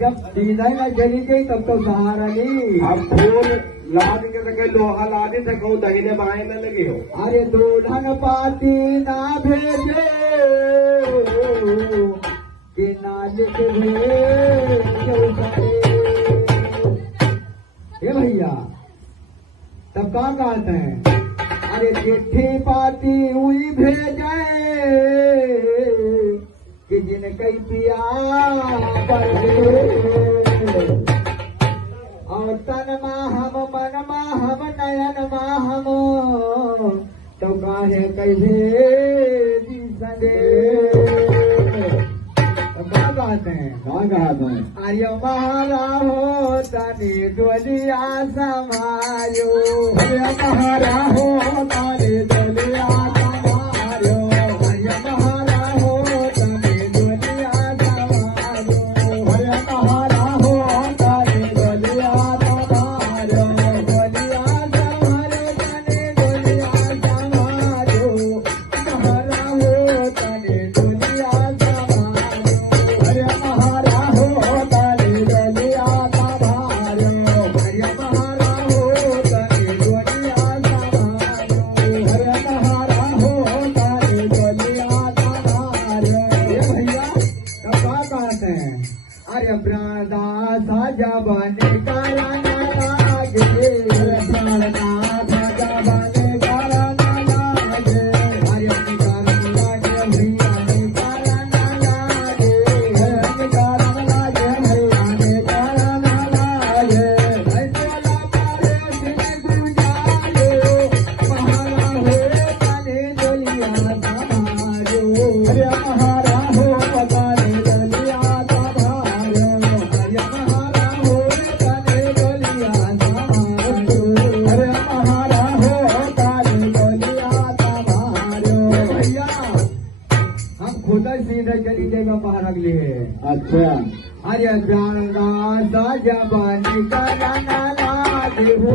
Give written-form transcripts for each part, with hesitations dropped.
जब सीधा में चली गई तब तो सहारा ली। अब फूल लाद के सके लोहा लादे सको दहीने बाएं न लगे हो। अरे दूल्हन पाती ना भेजे कि ना लिख हे भैया तब क्या कहते हैं? अरे चिट्ठी पाती हुई भेजे कि जिन कई पिया और तन हम मन हम नयन हम तो काहे कैसे संगे क्या कहते हैं? आर्य महारा हो तनी डोलिया समायो, महारा हो तनी डोलिया समायो, आर्य महारा हो तनी डोलिया समायो, आर्य महारा हो तनी डोलिया समायो, डोलिया समारो तनी डोलिया समारो, महारा हो तनी डोलिया अच्छा अरे प्राणदाता जबानी कराना लागे हो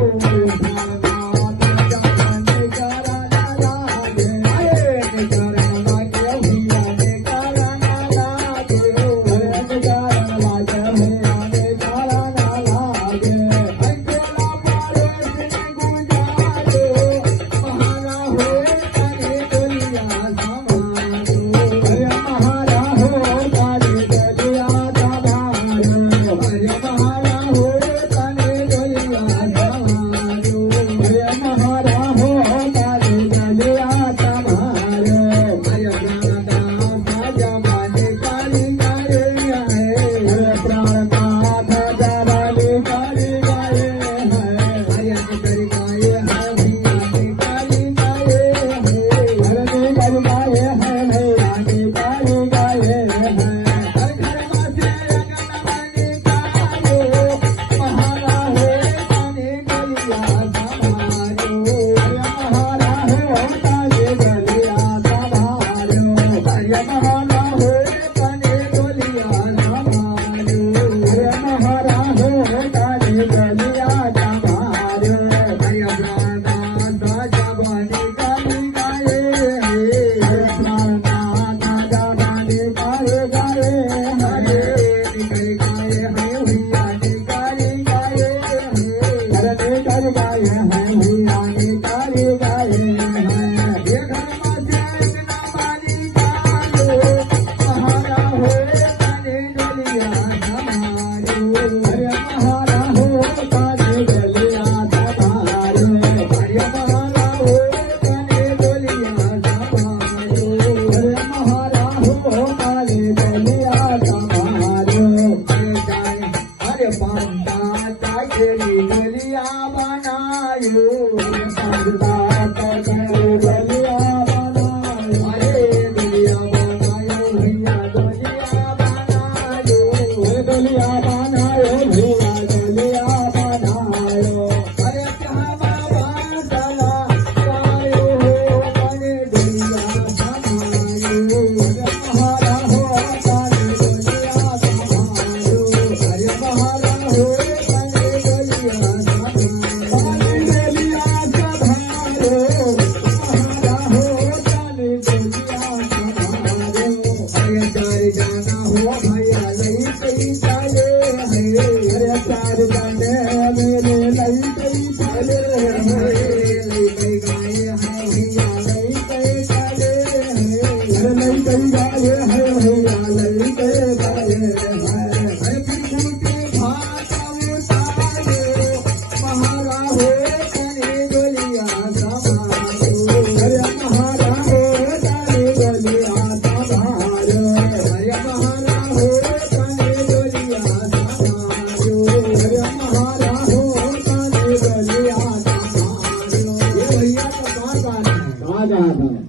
कहा था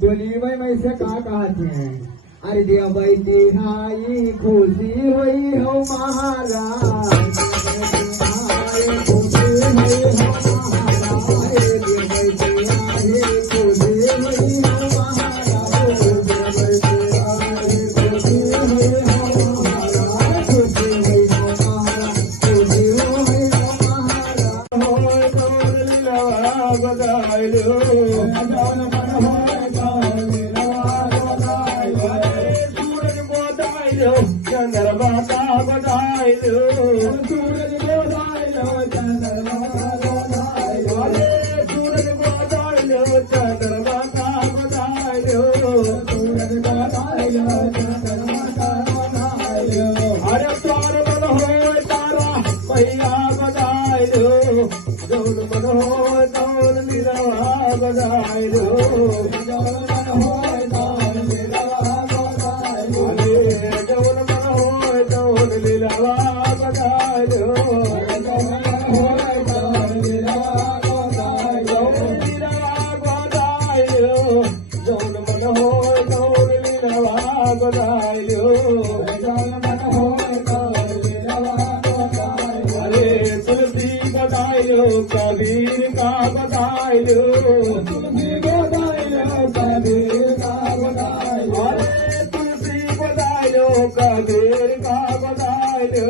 बोली भाई मैं से कहा थे अरे दिया भाई तिहाई खुशी हुई हो महाराज खुशी हुई हो महाराज खुशी हुई हो महाराज खुशी हुई हो महाराज खुशी हुई हो महाराज खुशी हुई हो चंद्रमा का बधाई लो सूरज बधाई लो चंद्रमा का बधाई लो सूरज बधाई लो चंद्रमा का बधाई लो सूरज बधाई लो चंद्रमा का बधाई लो अरे तार मन हो तारा मैया बधाई लो जौन मन हो तौन निरवा बधाई लो जौन मन हो तौन निरवा बधाई लो जौन मन हो तौन निरवा बधाई लो जौन मन हो तौन निरवा बधाई लो निरवा बधाई लो जौन मन हो तौन निरवा बधाई लो जौन मन हो तौन निरवा बधाई लो अरे तुलसी बधाई लो कबीर का बधाई लो तुलसी बधाई लो कबीर का बधाई लो अरे तुलसी बधाई लो कबीर का बधाई लो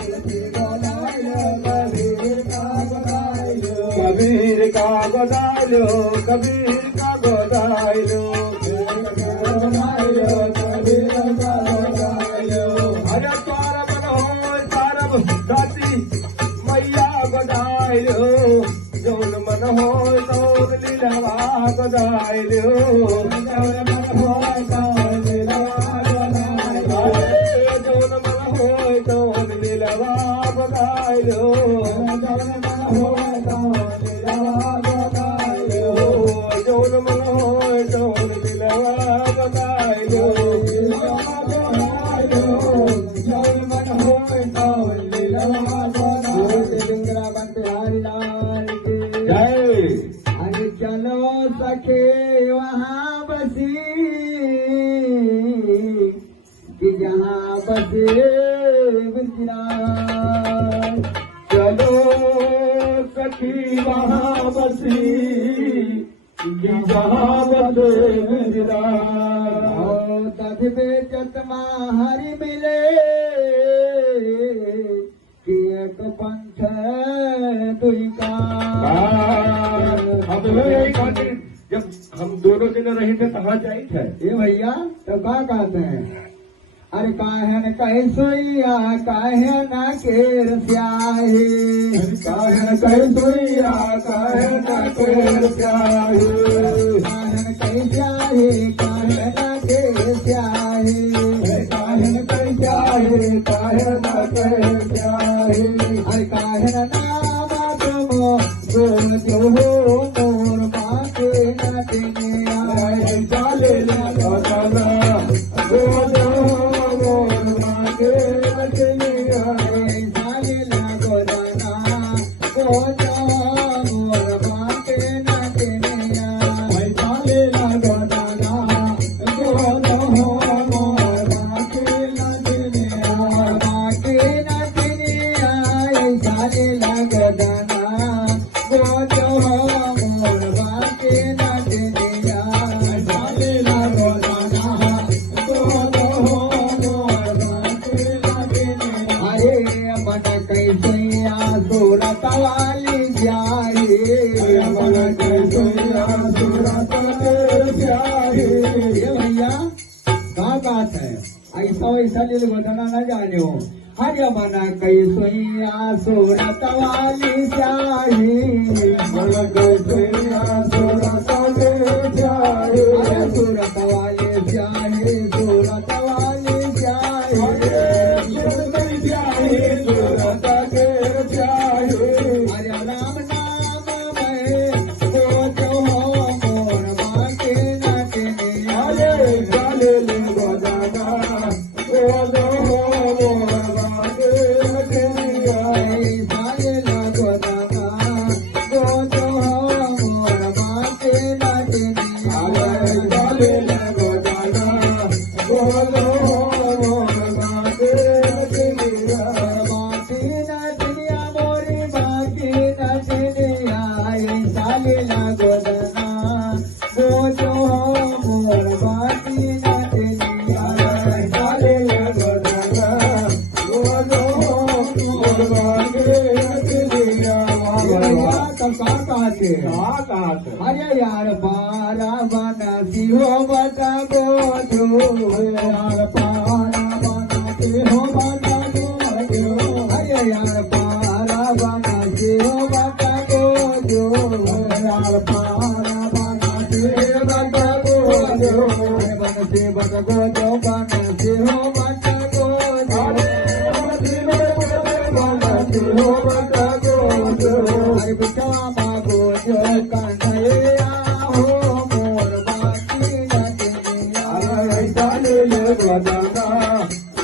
तुलसी बधाई लो कबीर का बधाई लो कबीर का बधाई लो कबीर का बधाई लो बधाई लो कबीर का बधाई लो अरे तारा मन हो तारा गाती मैया बधाई लो जौन मन हो तौन लीलवा बधाई लो जौन मन हो तौन लीलवा बधाई लो जौन मन हो तौन लीलवा बधाई लो जौन मन हो तौन लीलवा बधाई लो जौन मन हो तौन लीलवा बधाई लो जौन मन हो तौन लीलवा जय अरे चलो सखे वहाँ बसी कि जहाँ बसे विश्राम चलो सखी वहाँ बसी जहाँ बसे गुजरात तथ बेचत हरि मिले कि एक पंथ दुई का हम लोग यही कहते जब हम दोनों दिन रहे थे कहाँ जाई थे ये भैया तो क्या कहते हैं अरे काहन कह सोइया काहे न केर स्याही काहन कह सोइया काहे न केर स्याही काहन कह स्याही काहे न केर स्याही काहन कह स्याही काहे न केर स्याही अरे काहन नाम तुम गोल जो हो मोर बाके नटने आए चाले लगा गोल मोर बाके नटने आए साले लगो दाना गोजो मोर बाके नटने आए चाले लगा दाना गोल मोर बाके नटने आए बाके नटने आए साले लगो दाना गोजो मोर बाके नटने आए चाले लगा दाना गोल मोर बाके नटने अरे मन कैसैया सूरत वाली जाए मन कैसैया सूरत जाए ये भैया क्या बात है ऐसा वैसा लील बदना न जाने हो हरे मन कैसैया सूरत वाली जाए मन कैसैया सूरत जाए अरे सूरत वाले जाए सूरत वाले जाए अरे राम नाम में गोजो मोर बाके नटने साले लगो दाना गोजो मोर बाके नटने पारा बना सिहो बता गोजो यार पारा बना सिहो बता गोजो अरे यार पारा बना सिहो बता गोजो यार पारा बना सिहो बता गोजो बन से बता गोजो बन सिहो बता गोजो सिहो बता गोजो अरे बिचवा मागो जो कान्हैया हो मोर बाकी नचनिया ऐसा ले बजाना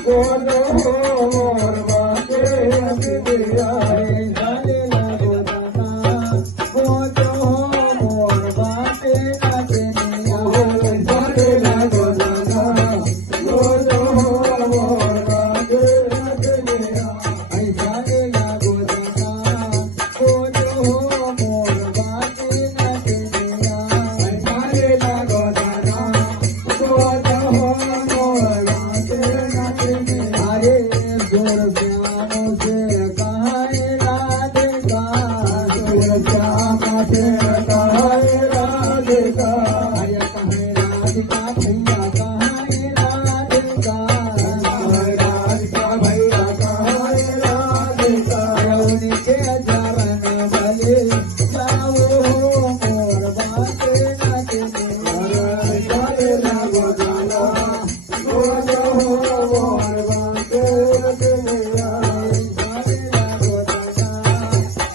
गोजो हो मोर बाकी नचनिया ऐसा ले बजाना गोजो हो मोर बाकी नचनिया ऐसा ले बजाना गोजो हो मोर बाकी नचनिया ऐसा ले बजाना गोजो हो मोर बाकी नचनिया ऐसा ले बजाना गोजो हो मोर बाकी नचनिया अरे जोर श्याम से कहे राधिका जोर श्याम से कहे राधिका अरे कहे राधिका भैया कहे राधिका कहे राधिका भैया कहे राधिका उनके चरण भले जाओ मोर बाके नचनिया चले लगो जाना गोजो हो मोर बाके नचनिया चले लगो जाना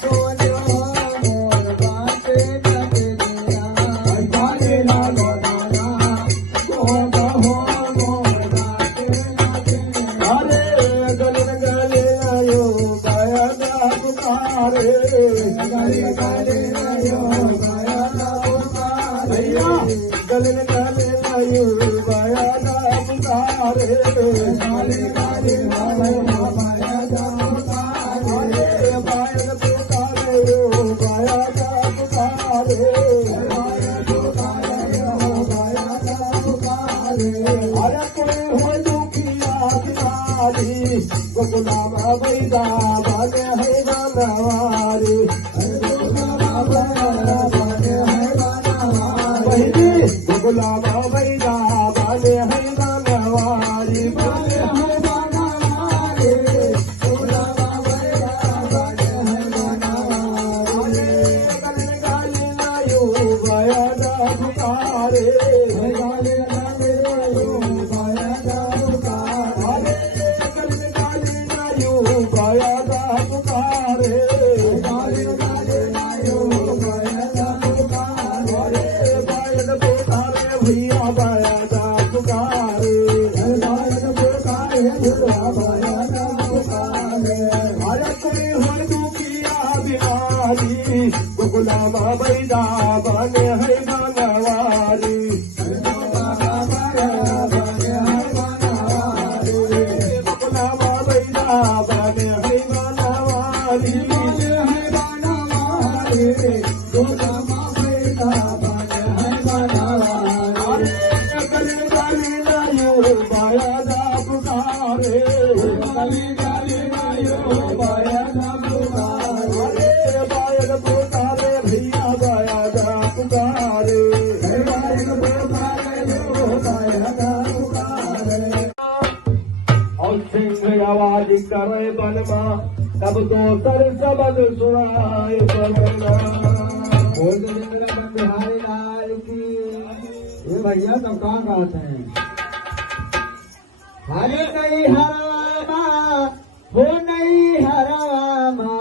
गोजो हो मोर बाके नचनिया चले लगो जाना गोजो हो मोर बाके नचनिया अरे गले गले आयो गाया गा पुकारे गले गले आयो गाया गा पुकारे भैया गले गले आयो गाया गा पुकारे गले गले आयो गाया गा पुकारे अरे बायन पुकारे यो गाया गा पुकारे गाया पुकारे हो गाया गा पुकारे अरे कोई हो दुखिया बिनारी गोकुलामा बैदा बने है बनवारी बहिनी गोकुलामा बैदा बने है बनवारी गले गले आयो गाया गा पुकारे अरे गले गले आयो गाया गा पुकारे अरे बायन पुकारे भैया गाया गा पुकारे अरे कोई हो दुखिया बिनारी गोकुलामा बैदा बने है बनवारी गोकुलामा बैदा बने है बनवारी अरे गले गले आयो गाया गा पुकारे अरे बायन पुकारे भैया गाया गा पुकारे और सिंह आवाज करे बनमा तब दोसर सबद सुनाए बजना बोल दो मेरा बिहारी लाल की ये भैया तो कहाँ गाते हैं हरे नहीं हरामा हो नहीं हरामा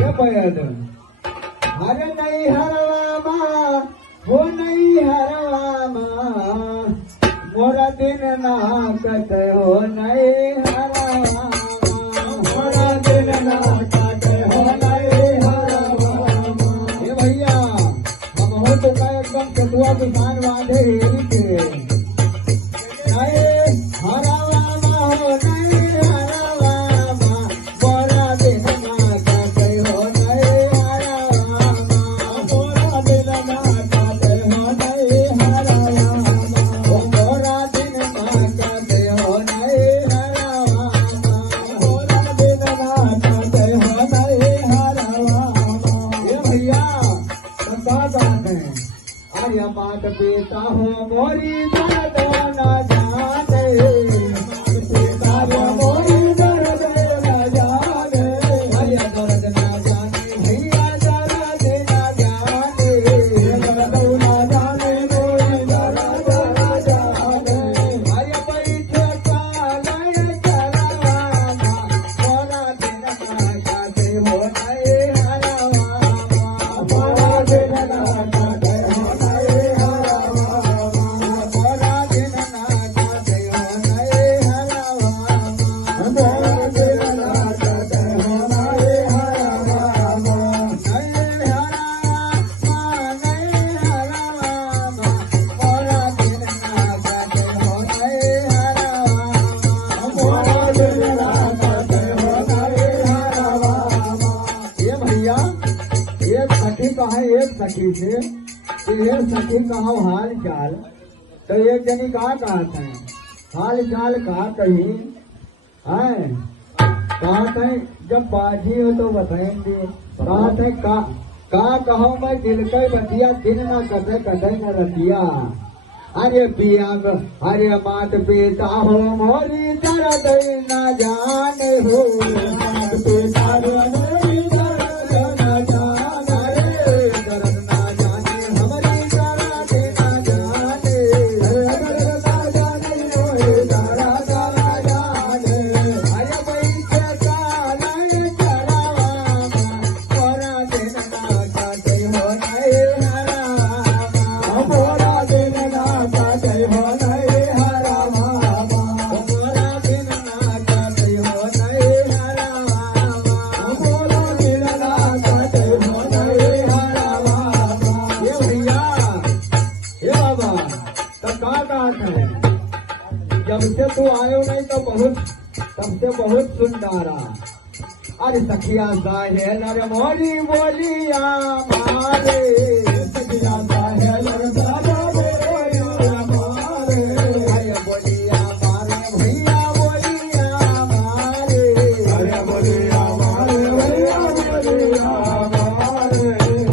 ये पैद हरे नहीं हरामा हो नहीं हरामा मोरा दिन नाकत हो नहीं हरामा मोरा दिन नाकत हो नहीं हरामा ये भैया हम हो तो का एकदम चंदुआ किसान वादे के हरामा हो नहीं हरामा मोरा दिन नाकत हो नहीं हरामा मोरा दिन नाकत हो नहीं हरामा मोरा दिन नाकत हो नहीं हरामा मोरा दिन नाकत हो नहीं हरामा ये भैया बता बात है अरे मात पिता हो मोरी दर्द न जाने पिता हो मोरी दर्द न जाने अरे दर्द न जाने भैया दर्द न जाने दर्द न जाने मोरी दर्द न जाने अरे बैठे कालय चलावा मोरा दिन ना जाते हो नए हरावा मोरा दिन ना जाते हो नए हरावा मोरा दिन ना जाते हो नए हरावा मोरा दिन ना जाते हो नए हरावा नए हरावा नए हरावा मोरा दिन ना जाते हो नए हरावा मोरा दिन ना जाते हो नए हरावा ये भैया एक सखी कहा एक सखी से कि ये सखी कहा हाल चाल तो एक जनी कहा कहते हैं हाल चाल कहा कही है कहा थे जब बाजी हो तो बताएंगे कहा थे का कहो मैं दिल के बतिया दिन ना कटे कटे न रतिया अरे पिया अरे मात पिता हो मोरी दर्द न जाने हो मात पिता हो मोरी दर्द न जाने दर्द न जाने हमारी दर्द न जाने दर्द न जाने मोरी दर्द न जाने अरे बैठे कालय चलावा मोरा दिन ना जाते हो नए हरावा मोरा दिन ना जाते हो नए हरावा मोरा दिन ना जाते हो नए हरावा मोरा दिन ना जाते हो नए हरावा ये भैया ये बाबा तब का कहते हैं जब से तू आयो नहीं तो बहुत तब से बहुत सुंदरा अरे सखिया साहेल अरे मोरी बोलिया मारे सखिया साहेल अरे सादा बोलिया मारे अरे बोलिया मारे भैया बोलिया मारे अरे बोलिया मारे भैया बोलिया मारे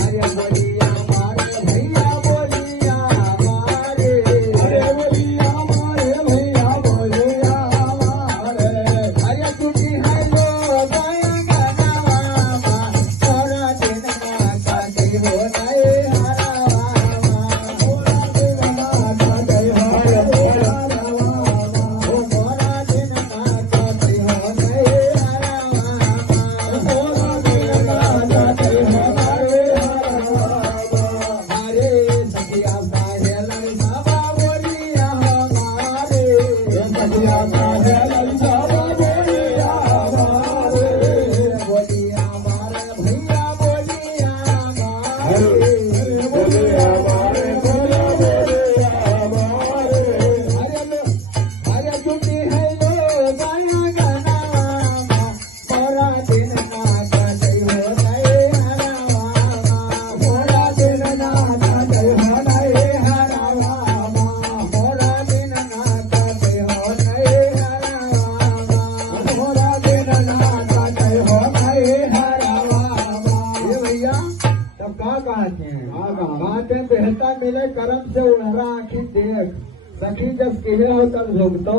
अरे बोलिया मारे भैया बोलिया मारे अरे बोलिया मारे भैया बोलिया मारे अरे टूटी है लो गया गनावा मोरा दिन ना जाते हो नए हरावा मोरा दिन ना जाते हो नए हरावा मोरा दिन ना जाते हो नए हरावा मोरा दिन ना जाते हो नए हरावा अरे सखिया साहेल साबा बोलिया हमारे सखिया साहेल साबा बोलिया हमारे बोलिया हमारे भैया बोलिया हमारे बोलिया हमारे भैया बोलिया हमारे अरे जुटी है लो गाया गनावा मोरा दिन ना जाते हो नए हरावा मोरा दिन ना जाते हो नए हरावा मोरा दिन ना जाते हो नए हरावा मोरा दिन ना जाते हो नए हरावा ये भैया तब का कहते हैं बातें बेहता मिले करम से उड़रा आखिर देख सखी जब कहे हो तब झुकतो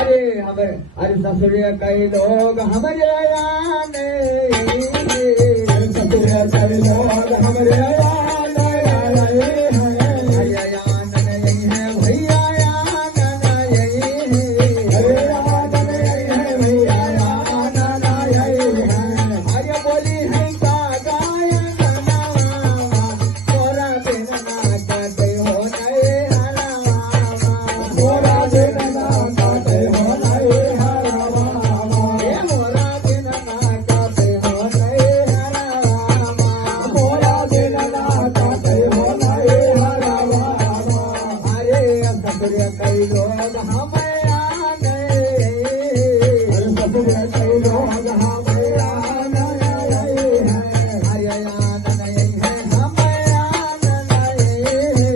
अरे हमें अरे ससुरिया कई लोग हमारे आने ससुरिया कई लोग हमारे आने आए हैं अरे आन नहीं है भैया आन नहीं है अरे आन नहीं है भैया आन नहीं है अरे बोली है का गायन मोरा दिन ना जाते हो नए हरावा मोरा दिन ना जाते हो नए हरावा मोरा दिन ना जाते हो नए हरावा मोरा दिन ना जाते हो नए हरावा अरे ससुरिया कई लोग हमें आने ससुरिया कई लोग हमें आने हैं अरे आन नहीं है हमें आन नहीं है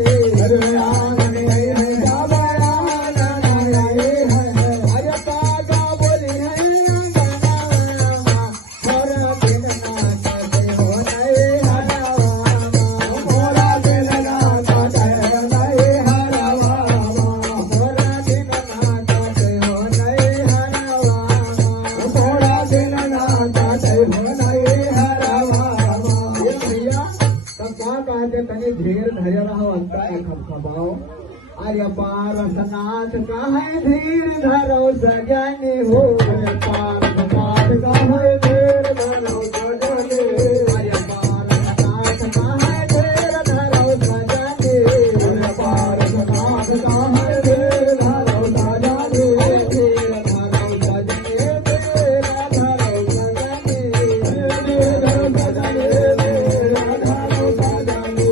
अरे आन नहीं है हमें आन नहीं है अरे कागा बोली है गनावा मोरा दिन ना जाते हो नए हरावा मोरा दिन ना जाते खबखाबाओ अरे पारसनाथ का है धीर धरो सजनी हो पारसनाथ का है धीर धरो सजनी अरे पारसनाथ का है धीर धरो सजनी अरे पारसनाथ का है धीर धरो सजनी धीर धरो सजनी धीर धरो सजनी धीर धरो सजनी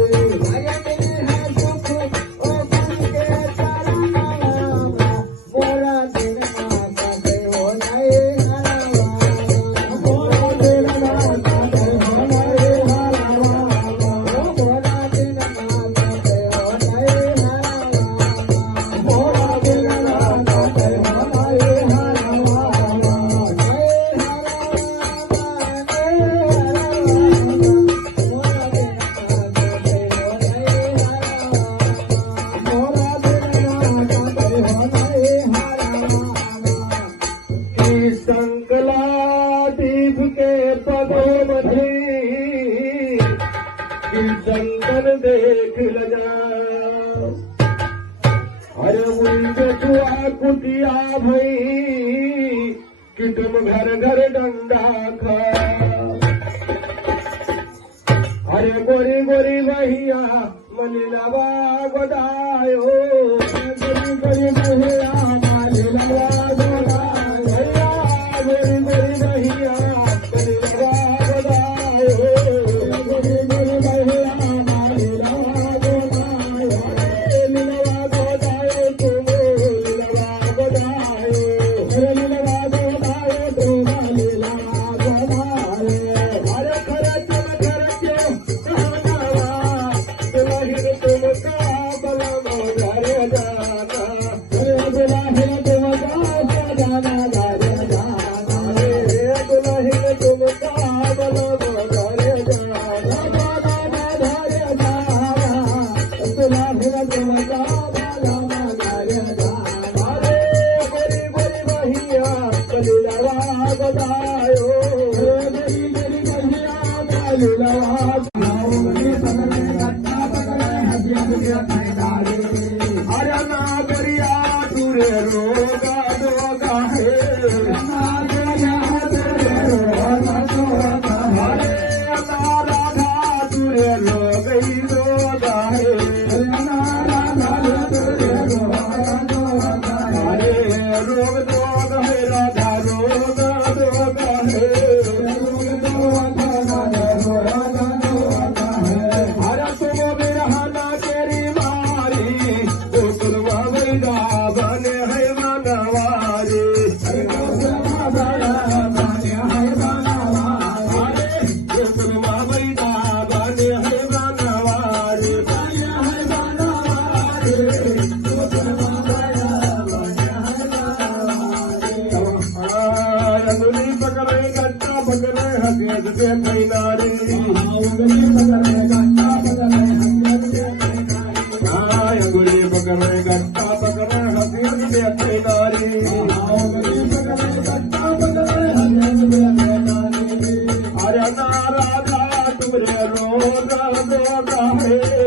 संतन देख लजा अरे उनके तुआ कुटिया भई कि तुम घर घर डंडा खा अरे गोरी गोरी बहिया मलिलवा गोदायो गोरी गोरी बहिया मलिलवा गोदायो गोरी गोरी बहिया मलिलवा गोदायो गोरी गोरी बहिया मलिलवा गोदायो लीलवा गोदायो तुम लीलवा गोदायो लीलवा गोदायो तुम लीलवा गोदायो अरे खरा चल खरा अरे ना करिया तुरे रोगा दोगा है ना करिया तुरे रोगा दोगा अरे ना राधा तुरे रोगई दोगा है ना राधा तुरे रोगा दोगा अरे रोग दोगा है राधा रोगा दोगा है रोग दोगा राधा रोगा है अरे तुम बिरहना तेरी मारी बने है मनवारी बने है मनवारी बने है मनवारी अंगुली पकड़े गट्टा पकड़े हकीकत के किनारे अंगुली पकड़े गट्टा पकड़े हकीकत के किनारे अंगुली पकड़े गट्टा पकड़े हकीकत के किनारे अंगुली पकड़े गट्टा पकड़े हकीकत के किनारे अरे ना राधा तुमरे रोगा दोगा है